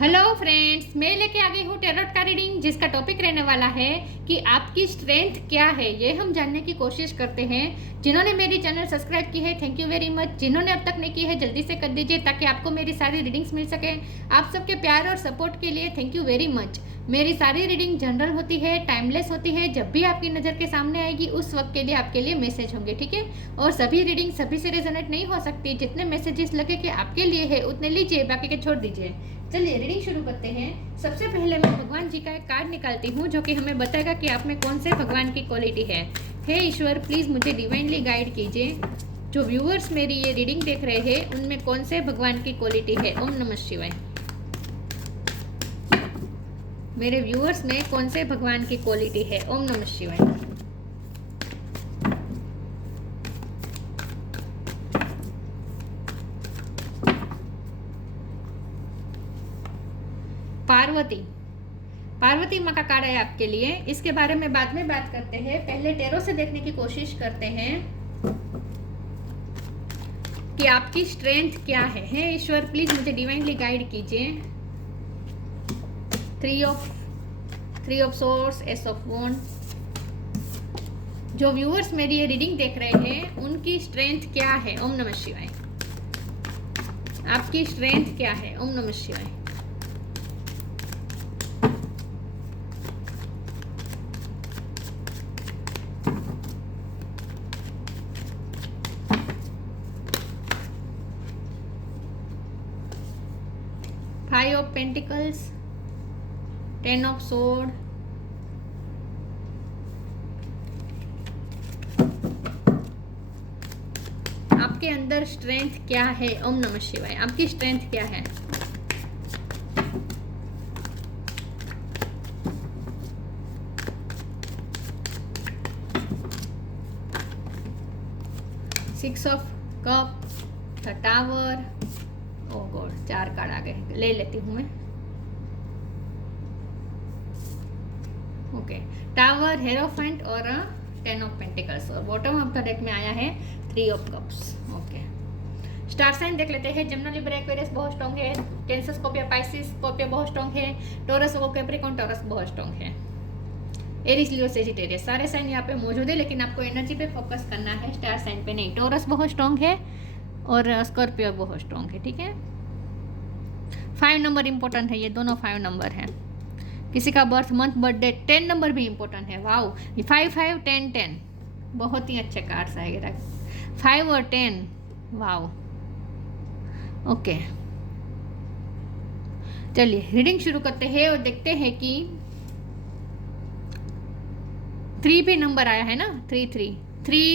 Hello friends, मैं लेके आ गई हूँ टैरोट का रीडिंग, जिसका टॉपिक रहने वाला है कि आपकी स्ट्रेंथ क्या है। ये हम जानने की कोशिश करते हैं। जिन्होंने मेरी चैनल सब्सक्राइब की है, थैंक यू वेरी मच। जिन्होंने अब तक नहीं की है, जल्दी से कर दीजिए ताकि आपको मेरी सारी रीडिंग्स मिल सके। आप सबके प्यार और सपोर्ट के लिए थैंक यू वेरी मच। मेरी सारी रीडिंग जनरल होती है, टाइमलेस होती है। जब भी आपकी नज़र के सामने आएगी उस वक्त के लिए आपके लिए मैसेज होंगे, ठीक है। और सभी रीडिंग सभी से रेजोनेट नहीं हो सकती। जितने मैसेजेस लगे कि आपके लिए है उतने लीजिए, बाकी के छोड़ दीजिए। चलिए रीडिंग शुरू करते हैं। सबसे पहले मैं भगवान जी का एक कार्ड निकालती हूँ जो कि हमें बताएगा कि आप में कौन से भगवान की क्वालिटी है। हे ईश्वर, प्लीज़ मुझे डिवाइनली गाइड कीजिए। जो व्यूअर्स मेरी ये रीडिंग देख रहे हैं उनमें कौन से भगवान की क्वालिटी है। ओम नमः शिवाय। मेरे व्यूअर्स में कौन से भगवान की क्वालिटी है। ओम नमः शिवाय। पार्वती माँ का कार्ड है आपके लिए। इसके बारे में बाद में बात करते हैं, पहले टैरो से देखने की कोशिश करते हैं कि आपकी स्ट्रेंथ क्या है। हे ईश्वर, प्लीज मुझे डिवाइनली गाइड कीजिए। Three of swords, ace of wands. जो व्यूअर्स मेरी ये रीडिंग देख रहे हैं उनकी स्ट्रेंथ क्या है। ओम नमः शिवाय। आपकी स्ट्रेंथ क्या है। ओम नमः शिवाय। Five of pentacles, 10 of sword, आपके अंदर स्ट्रेंथ क्या है। ओम नमः शिवाय। आपकी स्ट्रेंथ क्या है। Six of cups, the tower. Oh god, 4 card आ गए, ले लेती हूँ मैं। ओके, टावर, हेरोफेंट और 10 ऑफ पेंटिकल्स। और बॉटम ऑफ द डेक में आया है 3 of cups. Okay, star sign देख लेते हैं। जमुना, लिब्रा, एक्वेरियस बहुत स्ट्रॉन्ग है। कैंसर, स्कॉर्पियो, पाइसिस, स्कॉर्पियो बहुत स्ट्रॉन्ग है। टॉरस और कैप्रिकॉर्न, टॉरस बहुत स्ट्रॉन्ग है। एरीज, लियो, सेजिटेरियस, सारे साइन यहाँ पे मौजूद है, लेकिन आपको एनर्जी पे फोकस करना है, स्टार साइन पे नहीं। टॉरस बहुत स्ट्रॉन्ग है और स्कॉर्पियो बहुत स्ट्रॉन्ग है, ठीक है। 5 नंबर इंपॉर्टेंट है, ये दोनों 5 नंबर हैं। किसी का बर्थ मंथ, बर्थडे, 10 नंबर भी इंपॉर्टेंट है। वाओ, 5 5 10 10 बहुत ही अच्छे कार्ड्स आएगा। 5 और 10, वाओ। ओके, चलिए रीडिंग शुरू करते हैं और देखते हैं कि 3 भी नंबर आया है ना। 3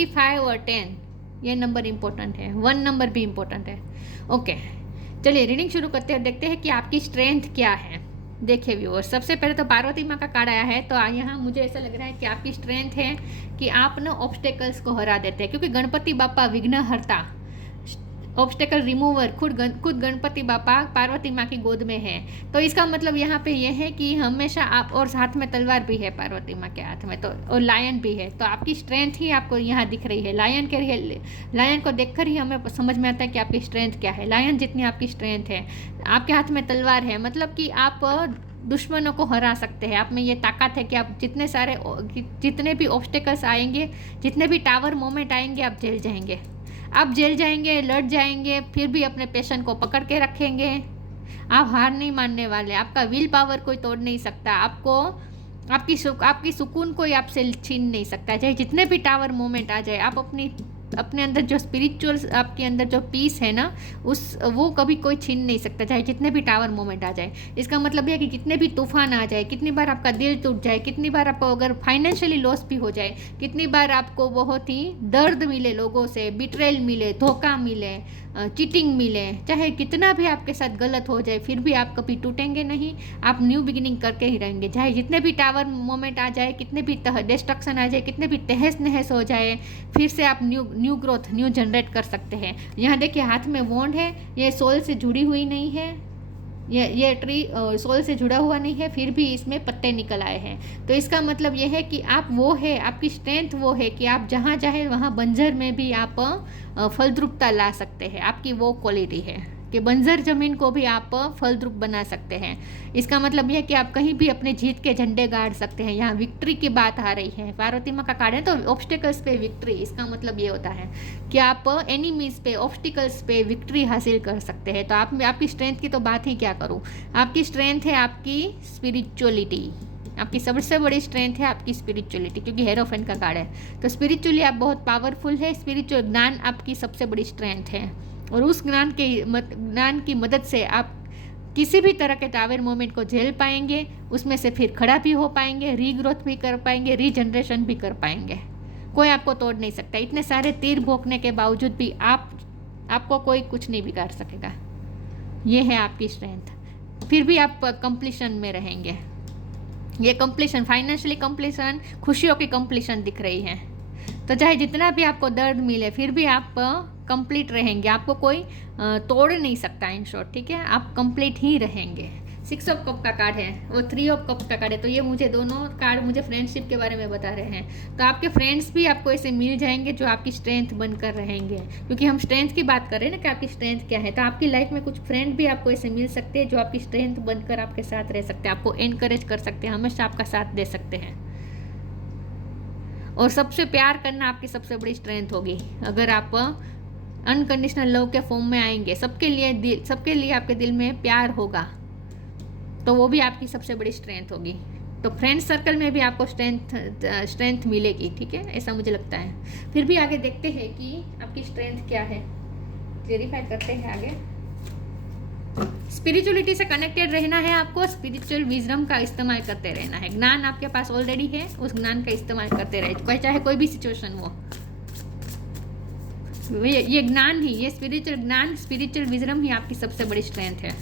5 और 10 ये नंबर इंपॉर्टेंट है। 1 नंबर भी इंपॉर्टेंट है। ओके, चलिए रीडिंग शुरू करते हैं और देखते हैं कि आपकी स्ट्रेंथ क्या है। देखिए व्यूअर्स, सबसे पहले तो पार्वती माँ का कार्ड आया है, तो यहाँ मुझे ऐसा लग रहा है कि आपकी स्ट्रेंथ है कि आप ना ऑब्स्टेकल्स को हरा देते हैं, क्योंकि गणपति बापा विघ्नहर्ता, ऑब्स्टेकल रिमूवर, खुद गणपति बापा पार्वती माँ की गोद में है। तो इसका मतलब यहाँ पे ये है कि हमेशा आप, और हाथ में तलवार भी है पार्वती माँ के हाथ में, तो और लायन भी है। तो आपकी स्ट्रेंथ ही आपको यहाँ दिख रही है। लायन को देखकर ही हमें समझ में आता है कि आपकी स्ट्रेंथ क्या है। लायन जितनी आपकी स्ट्रेंथ है, आपके हाथ में तलवार है, मतलब कि आप दुश्मनों को हरा सकते हैं। आप में ये ताकत है कि आप जितने भी ऑब्स्टेकल्स आएंगे, जितने भी टावर मोमेंट आएंगे, आप जेल जाएंगे। आप जेल जाएंगे, लड़ जाएंगे, फिर भी अपने पैशन को पकड़ के रखेंगे। आप हार नहीं मानने वाले। आपका विल पावर कोई तोड़ नहीं सकता। आपको आपकी सुकून कोई आपसे छीन नहीं सकता। चाहे जितने भी टावर मोमेंट आ जाए, आप अपने अंदर जो स्पिरिचुअल, आपके अंदर जो पीस है ना, वो कभी कोई छीन नहीं सकता, चाहे जितने भी टावर मोमेंट आ जाए। इसका मतलब यह है कि जितने भी तूफान आ जाए, कितनी बार आपका दिल टूट जाए, कितनी बार आपको अगर फाइनेंशियली लॉस भी हो जाए, कितनी बार आपको बहुत ही दर्द मिले, लोगों से बिट्रेल मिले, धोखा मिले, चीटिंग मिले, चाहे कितना भी आपके साथ गलत हो जाए, फिर भी आप कभी टूटेंगे नहीं। आप न्यू बिगिनिंग करके ही रहेंगे। चाहे जितने भी टावर मोमेंट आ जाए, कितने भी डिस्ट्रक्शन आ जाए, कितने भी तहस नहस हो जाए, फिर से आप न्यू ग्रोथ, न्यू जनरेट कर सकते हैं। यहाँ देखिए हाथ में वॉन्ड है, ये सोल से जुड़ी हुई नहीं है। ये ट्री सोल से जुड़ा हुआ नहीं है, फिर भी इसमें पत्ते निकल आए हैं। तो इसका मतलब ये है कि आप वो है, आपकी स्ट्रेंथ वो है कि आप जहाँ चाहे वहाँ बंजर में भी आप फलद्रुपता ला सकते हैं। आपकी वो क्वालिटी है, कि बंजर ज़मीन को भी आप फलद्रुप बना सकते हैं। इसका मतलब यह है कि आप कहीं भी अपने जीत के झंडे गाड़ सकते हैं। यहाँ विक्ट्री की बात आ रही है, पार्वती माँ का कार्ड है तो ऑब्स्टिकल्स पे विक्ट्री, इसका मतलब ये होता है कि आप एनिमीज पे, ऑब्स्टिकल्स पे विक्ट्री हासिल कर सकते हैं। तो आपकी स्ट्रेंथ की तो बात ही क्या करूँ। आपकी स्ट्रेंथ है आपकी स्पिरिचुअलिटी, आपकी सबसे बड़ी स्ट्रेंथ है आपकी स्पिरिचुअलिटी, क्योंकि हेरोफेंट का कार्ड है। तो स्पिरिचुअली आप बहुत पावरफुल है। स्पिरिचुअल ज्ञान आपकी सबसे बड़ी स्ट्रेंथ है, और उस ज्ञान की मदद से आप किसी भी तरह के टावर मोमेंट को झेल पाएंगे, उसमें से फिर खड़ा भी हो पाएंगे, रीग्रोथ भी कर पाएंगे, रीजनरेशन भी कर पाएंगे। कोई आपको तोड़ नहीं सकता। इतने सारे तीर भोंकने के बावजूद भी आपको कोई कुछ नहीं बिगाड़ सकेगा। ये है आपकी स्ट्रेंथ। फिर भी आप कंप्लीशन में रहेंगे। ये कंप्लीशन, फाइनेंशियली कंप्लीशन, खुशियों की कंप्लीशन दिख रही है। तो चाहे जितना भी आपको दर्द मिले फिर भी आप कंप्लीट रहेंगे, आपको कोई तोड़ नहीं सकता इन शॉर्ट, ठीक है। आप कंप्लीट ही रहेंगे। 6 ऑफ कप का कार्ड है, वो 3 ऑफ कप का कार्ड है। तो ये मुझे दोनों कार्ड मुझे फ्रेंडशिप के बारे में बता रहे हैं। तो आपके फ्रेंड्स भी आपको ऐसे मिल जाएंगे जो आपकी स्ट्रेंथ बनकर रहेंगे, क्योंकि हम स्ट्रेंथ की बात कर रहे हैं ना कि आपकी स्ट्रेंथ क्या है। तो आपकी लाइफ में कुछ फ्रेंड भी आपको ऐसे मिल सकते हैं जो आपकी स्ट्रेंथ बनकर आपके साथ रह सकते हैं, आपको एनकरेज कर सकते हैं, हमेशा आपका साथ दे सकते हैं। और सबसे प्यार करना आपकी सबसे बड़ी स्ट्रेंथ होगी। अगर आप अनकंडीशनल लव के फॉर्म में आएंगे, सबके लिए आपके दिल में प्यार होगा, तो वो भी आपकी सबसे बड़ी स्ट्रेंथ होगी। तो फ्रेंड सर्कल में भी आपको स्ट्रेंथ मिलेगी, ठीक है, ऐसा मुझे लगता है। फिर भी आगे देखते हैं कि आपकी स्ट्रेंथ क्या है, वेरीफाई करते हैं आगे। स्पिरिचुअलिटी से कनेक्टेड रहना है आपको, स्पिरिचुअल विजडम का इस्तेमाल करते रहना है। ज्ञान आपके पास ऑलरेडी है, उस ज्ञान का इस्तेमाल करते रहे, चाहे कोई भी सिचुएशन हो। ये ज्ञान ही, ये स्पिरिचुअल ज्ञान, स्पिरिचुअल विजडम ही आपकी सबसे बड़ी स्ट्रेंथ है।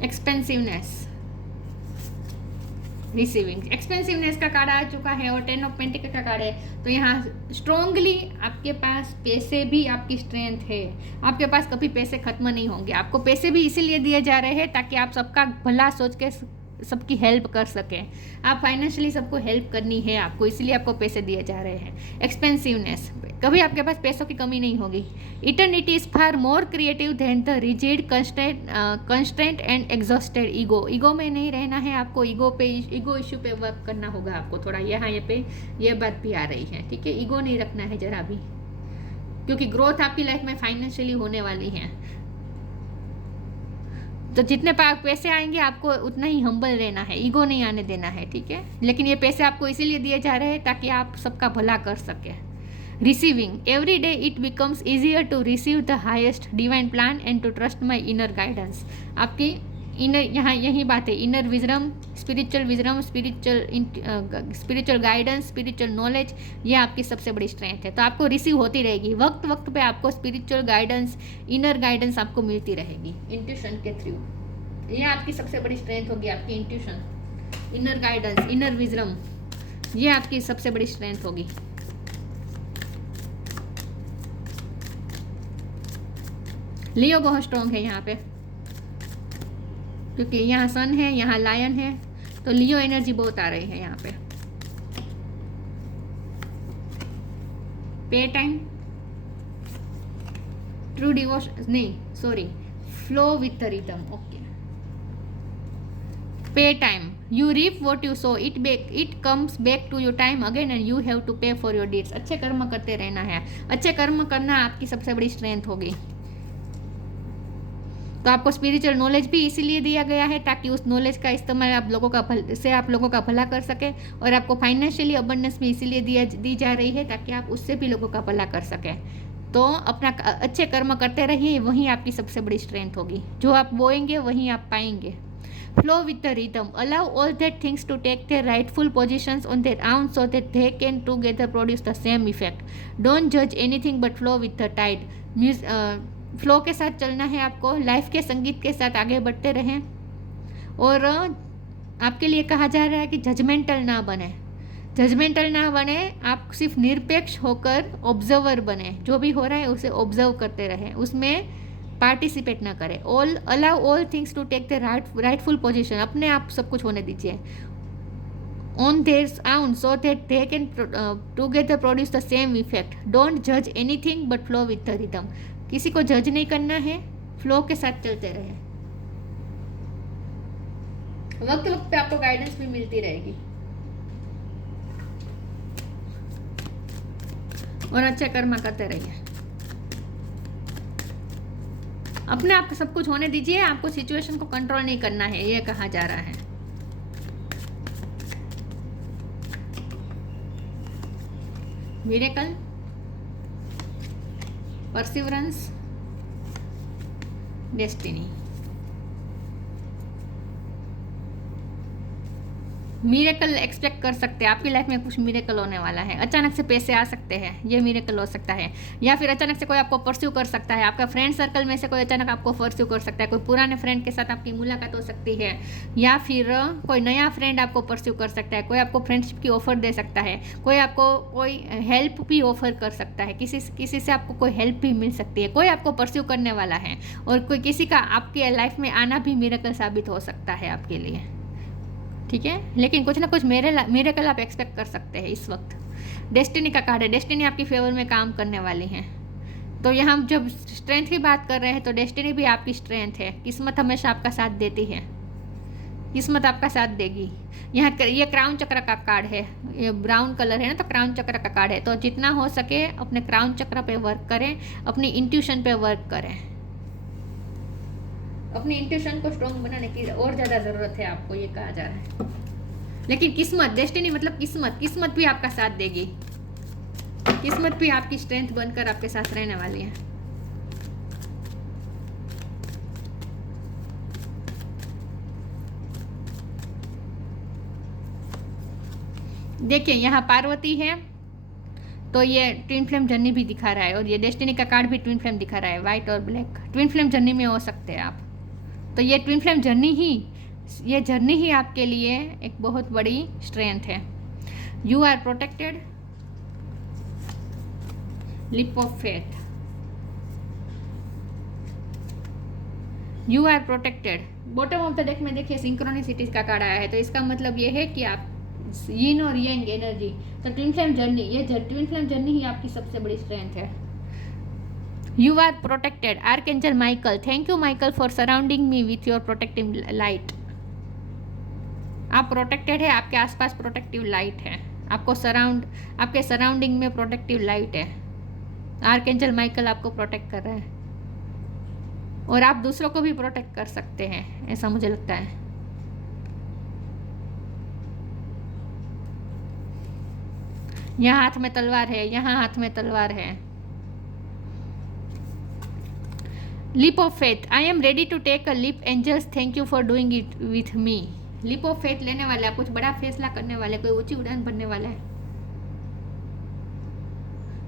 एक्सपेंसिवनेस, रिसीविंग, एक्सपेंसिवनेस का कार्ड आ चुका है और 10 ऑफ पेंटिकल का कार्ड है। तो यहाँ स्ट्रोंगली आपके पास पैसे भी आपकी स्ट्रेंथ है। आपके पास कभी पैसे खत्म नहीं होंगे। आपको पैसे भी इसीलिए दिए जा रहे हैं ताकि आप सबका भला सोच के सबकी हेल्प कर सकें। आप फाइनेंशियली सबको हेल्प करनी है आपको, इसलिए आपको पैसे दिए जा रहे हैं। एक्सपेंसिवनेस, कभी आपके पास पैसों की कमी नहीं होगी। Eternity is far more creative than the rigid constant and exhausted ego. Ego में नहीं रहना है आपको, ईगो इश्यू पे वर्क करना होगा आपको थोड़ा। यहाँ पे ये बात भी आ रही है, ठीक है। ईगो नहीं रखना है जरा भी, क्योंकि ग्रोथ आपकी लाइफ में फाइनेंशियली होने वाली है। तो जितने पैसे आएंगे आपको उतना ही हम्बल रहना है, ईगो नहीं आने देना है, ठीक है। लेकिन ये पैसे आपको इसीलिए दिए जा रहे हैं ताकि आप सबका भला कर सके। Receiving, every day it becomes easier to receive the highest divine plan and to trust my inner guidance. आपकी इनर, यहाँ यही बात है, inner wisdom, spiritual guidance, spiritual knowledge, ये आपकी सबसे बड़ी स्ट्रेंथ है। तो आपको रिसीव होती रहेगी, वक्त वक्त पे आपको स्पिरिचुअल गाइडेंस, इनर गाइडेंस आपको मिलती रहेगी इंट्यूशन के थ्रू। ये आपकी सबसे बड़ी स्ट्रेंथ होगी, आपकी intuition, inner guidance, inner wisdom, ये आपकी सबसे बड़ी स्ट्रेंथ होगी। लियो बहुत स्ट्रॉन्ग है यहाँ पे, क्योंकि यहाँ सन है, यहाँ लायन है, तो लियो एनर्जी बहुत आ रही है यहाँ पे। पे टाइम, ट्रू डिवोशन, नहीं sorry, flow with the rhythm, okay. Pay time, you reap what you sow, it comes back to your time again and you have to pay for your deeds. अच्छे कर्म करते रहना है, अच्छे कर्म करना आपकी सबसे बड़ी स्ट्रेंथ होगी। तो आपको स्पिरिचुअल नॉलेज भी इसीलिए दिया गया है ताकि उस नॉलेज का इस्तेमाल आप लोगों का भला कर सकें, और आपको फाइनेंशियली अबंडेंस भी इसीलिए दी जा रही है ताकि आप उससे भी लोगों का भला कर सकें। तो अपना अच्छे कर्म करते रहिए, वही आपकी सबसे बड़ी स्ट्रेंथ होगी। जो आप बोएंगे वहीं आप पाएंगे। Flow with the rhythm, allow all that things to take their rightful positions on their own so that they can together produce the same effect. Don't जज anything but flow with the tide. Flow के साथ चलना है आपको, life के संगीत के साथ आगे बढ़ते रहें। और आपके लिए कहा जा रहा है कि जजमेंटल ना बने, आप सिर्फ निरपेक्ष होकर ऑब्जर्वर बने। जो भी हो रहा है उसे ऑब्जर्व करते रहें, उसमें पार्टिसिपेट ना करें। Allow all things to take the rightful position, अपने आप सब कुछ होने दीजिए। on their own so that they can together produce the same effect. Don't judge anything but flow with the rhythm. किसी को जज नहीं करना है, फ्लो के साथ चलते रहे. वक्त वक्त पे आपको गाइडेंस भी मिलती रहेगी और अच्छे कर्म करते रहिए. अपने आप सब कुछ होने दीजिए, आपको सिचुएशन को कंट्रोल नहीं करना है, ये कहा जा रहा है. Miracle, perseverance, destiny. Miracle expect कर सकते हैं, आपकी लाइफ में कुछ मिरेकल होने वाला है. अचानक से पैसे आ सकते हैं, ये मिरेकल हो सकता है. या फिर अचानक से कोई आपको परस्यू कर सकता है, आपका फ्रेंड सर्कल में से कोई अचानक आपको परस्यू कर सकता है. कोई पुराने फ्रेंड के साथ आपकी मुलाकात हो सकती है, या फिर कोई नया फ्रेंड आपको परस्यू कर सकता है. कोई आपको फ्रेंडशिप की ऑफर दे सकता है, कोई आपको कोई हेल्प भी ऑफर कर सकता है, किसी से आपको कोई हेल्प भी मिल सकती है. कोई आपको परस्यू करने वाला है और कोई किसी का आपके लाइफ में आना भी मिरेकल साबित हो सकता है आपके लिए. ठीक है, लेकिन कुछ ना कुछ मिरेकल आप एक्सपेक्ट कर सकते हैं इस वक्त. डेस्टिनी का कार्ड है, डेस्टिनी आपकी फेवर में काम करने वाली है. तो यहाँ जब स्ट्रेंथ की बात कर रहे हैं तो डेस्टिनी भी आपकी स्ट्रेंथ है. किस्मत हमेशा आपका साथ देती है, किस्मत आपका साथ देगी. यहाँ ये क्राउन चक्र का कार्ड है, ये ब्राउन कलर है ना, तो क्राउन चक्र का कार्ड है. तो जितना हो सके अपने क्राउन चक्र पे वर्क करें, अपनी इंट्यूशन पे वर्क करें. अपनी इंट्यूशन को स्ट्रॉन्ग बनाने की और ज़्यादा ज़रूरत है आपको, ये कहा जा रहा है. लेकिन किस्मत, डेस्टिनी मतलब किस्मत भी आपका साथ देगी. किस्मत भी आपकी स्ट्रेंथ बनकर आपके साथ रहने वाली है. देखिए यहाँ पार्वती है, तो ये ट्विन फ्लेम जर्नी भी दिखा रहा है, और ये डेस्टिनी का कार्ड भी ट्विन फ्लेम दिखा रहा है. व्हाइट और ब्लैक ट्विन फ्लेम जर्नी में हो सकते हैं आप. तो ये ट्विन फ्लेम जर्नी ही आपके लिए एक बहुत बड़ी स्ट्रेंथ है. You are protected, leap of faith. You are protected. Bottom of the deck में देखिए सिंक्रोनिसिटीज का कार्ड आया है, तो इसका मतलब ये है कि आप यिन और यांग एनर्जी. तो ट्विन फ्लेम जर्नी, ये ट्विन फ्लेम जर्नी ही आपकी सबसे बड़ी स्ट्रेंथ है. You are protected. Archangel Michael. Thank you Michael for surrounding me with your protective light. आप प्रोटेक्टेड है, आपके आसपास प्रोटेक्टिव लाइट है. आपके सराउंडिंग में प्रोटेक्टिव लाइट है. आर्कएंजल माइकल आपको प्रोटेक्ट कर रहा है, और आप दूसरों को भी प्रोटेक्ट कर सकते हैं, ऐसा मुझे लगता है. यहाँ हाथ में तलवार है, यहाँ हाथ में तलवार है. Leap of faith. I am ready to take a leap. Angels thank you for doing it with me. Leap of faith लेने वाले, आप कुछ बड़ा फैसला करने वाले, कोई ऊंची उड़ान भरने वाला है.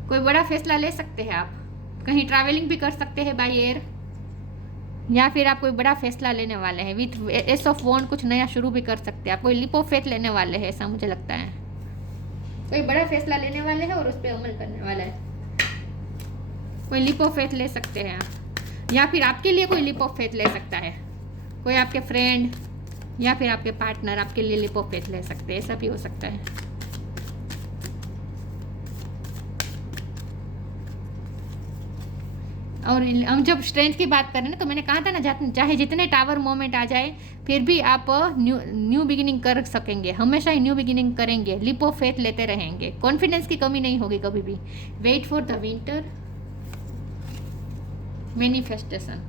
कोई बड़ा फैसला ले सकते हैं आप, कहीं ट्रैवलिंग भी कर सकते हैं बाय एयर, या फिर आप कोई बड़ा फैसला लेने वाले हैं. विथ एस ऑफ वॉन्ड कुछ नया शुरू भी कर सकते हैं आप. कोई लीप ऑफ फेथ लेने वाले हैं, ऐसा मुझे लगता है. कोई बड़ा फैसला लेने वाले हैं और उस पर अमल करने वाला है. कोई लीप ऑफ फेथ ले सकते हैं आप, या फिर आपके लिए कोई लीप ऑफ फेथ ले सकता है. कोई आपके फ्रेंड या फिर आपके पार्टनर आपके लिए लीप ऑफ फेथ ले सकते हैं, ऐसा भी हो सकता है. और हम जब स्ट्रेंथ की बात करें ना, तो मैंने कहा था ना, चाहे जितने टावर मोमेंट आ जाए फिर भी आप न्यू बिगिनिंग कर सकेंगे. हमेशा ही न्यू बिगिनिंग करेंगे, लीप ऑफ फेथ लेते रहेंगे. कॉन्फिडेंस की कमी नहीं होगी कभी भी. Wait for the winter. Manifestation.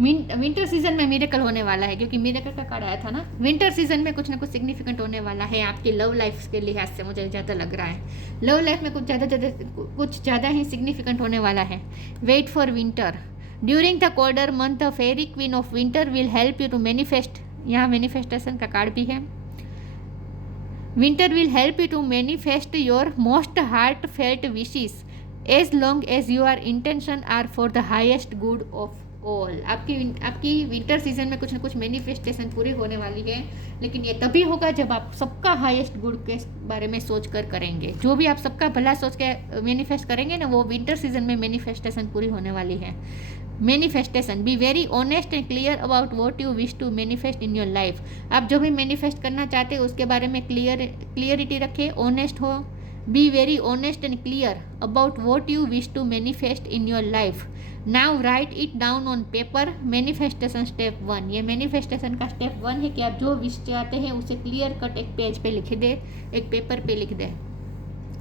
Winter season में मिरेकल होने वाला है, क्योंकि मिरेकल का कार्ड आया था ना. विंटर सीजन में कुछ ना कुछ सिग्निफिकेंट होने वाला है आपकी लव लाइफ के लिहाज से, मुझे ज़्यादा लग रहा है. लव लाइफ में कुछ ज़्यादा ही सिग्निफिकेंट होने वाला है. Wait for winter. During the colder month the fairy queen of winter will help you to manifest. यहाँ मैनिफेस्टेशन का कार्ड भी है. Winter will help you to manifest your most heartfelt wishes as long as your intention are for the highest good of all. आपकी winter season में कुछ ना कुछ manifestation पूरी होने वाली है, लेकिन ये तभी होगा जब आप सबका हाईएस्ट गुड के बारे में सोच कर करेंगे। जो भी आप सबका भला सोच के मैनिफेस्ट करेंगे ना, वो विंटर सीजन में मैनिफेस्टेशन पूरी होने वाली है। Manifestation, be very honest and clear about what you wish to manifest in your life. आप जो भी मैनिफेस्ट करना चाहते हैं उसके बारे में क्लियरिटी रखें, ऑनेस्ट हो। Be very honest and clear about what you wish to manifest in your life. Now write it down on paper. Manifestation step 1, ये मैनिफेस्टेशन का स्टेप 1 है कि आप जो विश चाहते हैं उसे क्लियर कट एक पेज पे लिख दे, एक पेपर पे लिख दे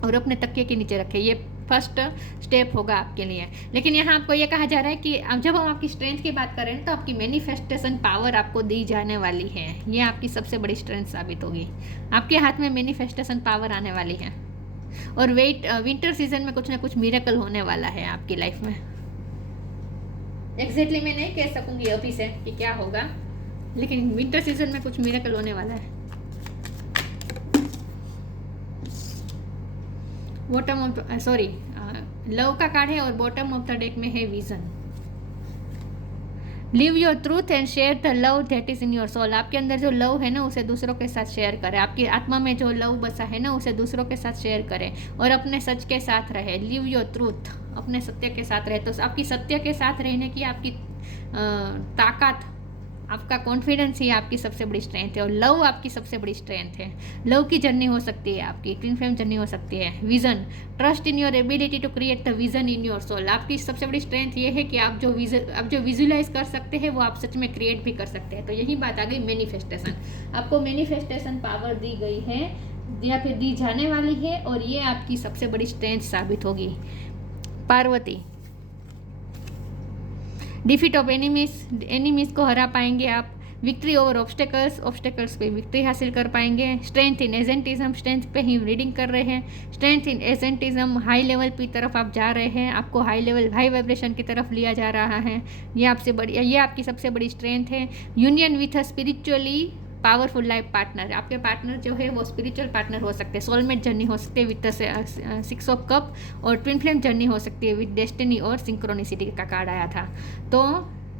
और अपने तकिए के नीचे रखें। ये फर्स्ट स्टेप होगा आपके लिए। लेकिन यहाँ आपको ये कहा जा रहा है कि अब जब हम आपकी स्ट्रेंथ की बात करें तो आपकी मैनिफेस्टेशन पावर आपको दी जाने वाली है। ये आपकी सबसे बड़ी स्ट्रेंथ साबित होगी। आपके हाथ में मैनिफेस्टेशन पावर आने वाली है और विंटर सीजन में कुछ ना कुछ मिरेकल होने वाला है आपकी लाइफ में। एग्जैक्टली मैं नहीं कह सकूंगी अभी से कि क्या होगा, लेकिन विंटर सीजन में कुछ मिरेकल होने वाला है। बॉटम ऑफ लव का कार्ड है और बॉटम ऑफ द डेक में है vision. Live your truth and share the love that is in your soul. आपके अंदर जो लव है ना उसे दूसरों के साथ शेयर करें। आपकी आत्मा में जो लव बसा है ना उसे दूसरों के साथ शेयर करें और अपने सच के साथ रहे। लिव योर ट्रूथ, अपने सत्य के साथ रहे। तो आपकी सत्य के साथ रहने की आपकी ताकत, आपका कॉन्फिडेंस ही आपकी सबसे बड़ी स्ट्रेंथ है और लव आपकी सबसे बड़ी स्ट्रेंथ है। लव की जर्नी हो सकती है, आपकी ट्विन फ्लेम जर्नी हो सकती है। Vision, trust in your ability to create the vision in your soul. आपकी सबसे बड़ी स्ट्रेंथ ये है कि आप जो विजुलाइज कर सकते हैं वो आप सच में क्रिएट भी कर सकते हैं। तो यही बात आ गई मैनिफेस्टेशन। आपको मैनिफेस्टेशन पावर दी गई है या फिर दी जाने वाली है और ये आपकी सबसे बड़ी स्ट्रेंथ साबित होगी। पार्वती, डिफीट ऑफ एनिमीज को हरा पाएंगे आप। विक्ट्री ओवर ऑब्स्टेकल्स पे विक्ट्री हासिल कर पाएंगे। स्ट्रेंथ इन एजेंटिज्म, स्ट्रेंथ पे ही रीडिंग कर रहे हैं। स्ट्रेंथ इन एजेंटिज्म, हाई लेवल की तरफ आप जा रहे हैं। आपको हाई वाइब्रेशन की तरफ लिया जा रहा है। ये आपकी सबसे बड़ी स्ट्रेंथ है। Union with a spiritually powerful life partner, आपके पार्टनर जो है वो स्पिरिचुअल पार्टनर हो सकते हैं। सोलमेट जर्नी हो सकती है विद 6 ऑफ कप और ट्विन फ्लेम जर्नी हो सकती है विद डेस्टिनी और सिंक्रोनिसिटी का कार्ड आया था। तो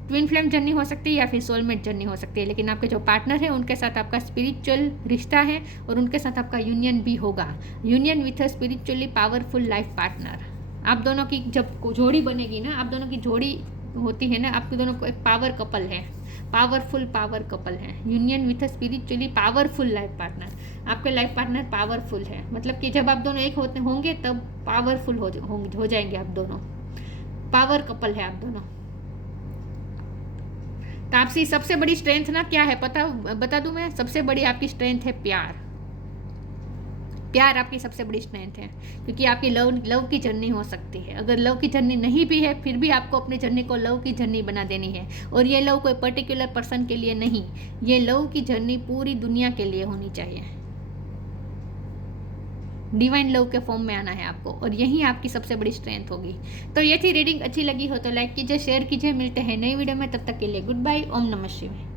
ट्विन फ्लेम जर्नी हो सकती है या फिर सोलमेट जर्नी हो सकती है, लेकिन आपके जो पार्टनर है उनके साथ आपका स्पिरिचुअल रिश्ता है और उनके साथ आपका यूनियन भी होगा। Union with a spiritually powerful life partner. आप दोनों की जब जोड़ी बनेगी ना, आप दोनों की जोड़ी होती है ना, आपके दोनों को एक पावर कपल है, पावर कपल है। Union with a spiritually powerful life partner. आपके लाइफ पार्टनर पावरफुल है, मतलब कि जब आप दोनों एक होंगे तब पावरफुल हो जाएंगे आप दोनों। पावर कपल है आप दोनों। तो आपकी सबसे बड़ी स्ट्रेंथ ना क्या है बता दूं मैं? सबसे बड़ी आपकी स्ट्रेंथ है प्यार। प्यार आपकी सबसे बड़ी स्ट्रेंथ है, क्योंकि आपकी लव की जर्नी हो सकती है। अगर लव की जर्नी नहीं भी है फिर भी आपको अपनी जर्नी को लव की जर्नी बना देनी है। और ये लव कोई पर्टिकुलर पर्सन के लिए नहीं, ये लव की जर्नी पूरी दुनिया के लिए होनी चाहिए। डिवाइन लव के फॉर्म में आना है आपको और यही आपकी सबसे बड़ी स्ट्रेंथ होगी। तो ये थी रीडिंग। अच्छी लगी हो तो लाइक कीजिए, शेयर कीजिए। मिलते हैं नई वीडियो में, तब तक के लिए गुड बाय। ओम नमः शिवाय।